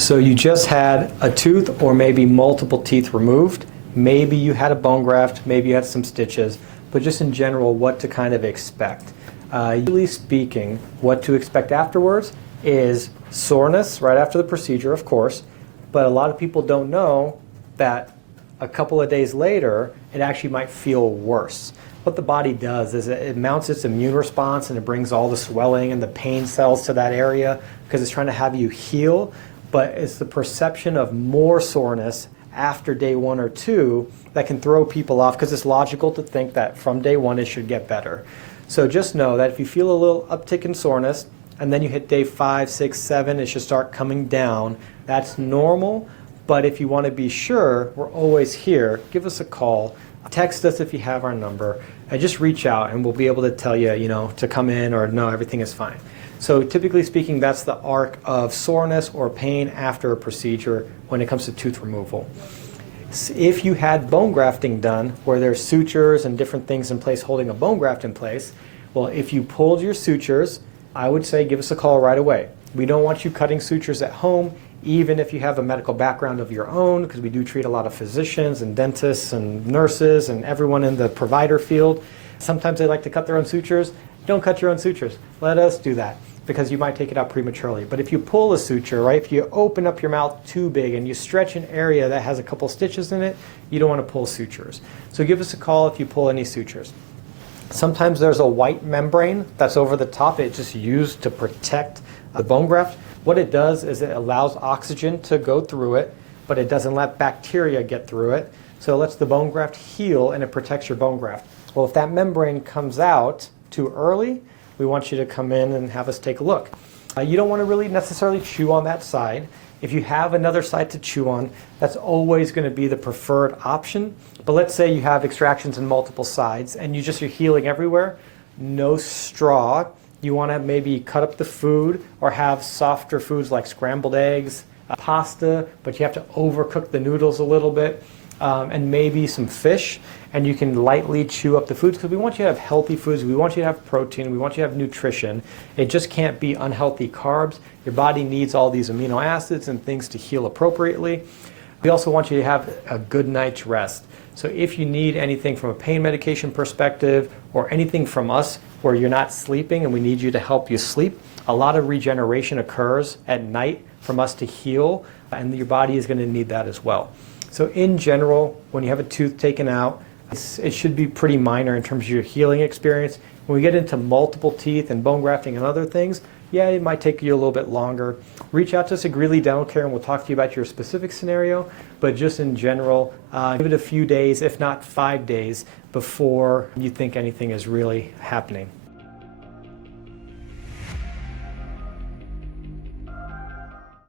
So you just had a tooth or maybe multiple teeth removed. Maybe you had a bone graft, maybe you had some stitches, but just in general, what to kind of expect. Usually speaking, what to expect afterwards is soreness right after the procedure, of course, but a lot of people don't know that a couple of days later, it actually might feel worse. What the body does is it mounts its immune response and it brings all the swelling and the pain cells to that area because it's trying to have you heal, but it's the perception of more soreness after day 1 or 2 that can throw people off because it's logical to think that from day 1 it should get better. So just know that if you feel a little uptick in soreness and then you hit day 5, 6, 7, it should start coming down. That's normal, but if you want to be sure, we're always here. Give us a call. Text us if you have our number, and just reach out and we'll be able to tell you, to come in or no, everything is fine. So typically speaking, that's the arc of soreness or pain after a procedure when it comes to tooth removal. If you had bone grafting done, where there's sutures and different things in place holding a bone graft in place, well, if you pulled your sutures, I would say give us a call right away. We don't want you cutting sutures at home, even if you have a medical background of your own, because we do treat a lot of physicians and dentists and nurses and everyone in the provider field. Sometimes they like to cut their own sutures. Don't cut your own sutures. Let us do that, because you might take it out prematurely. But if you pull a suture, right, if you open up your mouth too big and you stretch an area that has a couple stitches in it, you don't want to pull sutures. So give us a call if you pull any sutures. Sometimes there's a white membrane that's over the top. It's just used to protect the bone graft. What it does is it allows oxygen to go through it, but it doesn't let bacteria get through it. So it lets the bone graft heal and it protects your bone graft. Well, if that membrane comes out too early, we want you to come in and have us take a look. You don't want to really necessarily chew on that side. If you have another side to chew on, that's always going to be the preferred option. But let's say you have extractions in multiple sides and you're healing everywhere. No straw. You want to maybe cut up the food or have softer foods like scrambled eggs, pasta, but you have to overcook the noodles a little bit, and maybe some fish, and you can lightly chew up the foods because we want you to have healthy foods. We want you to have protein. We want you to have nutrition. It just can't be unhealthy carbs. Your body needs all these amino acids and things to heal appropriately. We also want you to have a good night's rest. So if you need anything from a pain medication perspective or anything from us where you're not sleeping and we need you to help you sleep, a lot of regeneration occurs at night from us to heal, and your body is going to need that as well. So in general, when you have a tooth taken out, it should be pretty minor in terms of your healing experience. When we get into multiple teeth and bone grafting and other things, yeah, it might take you a little bit longer. Reach out to us at Greeley Dental Care and we'll talk to you about your specific scenario. But just in general, give it a few days, if not 5 days, before you think anything is really happening.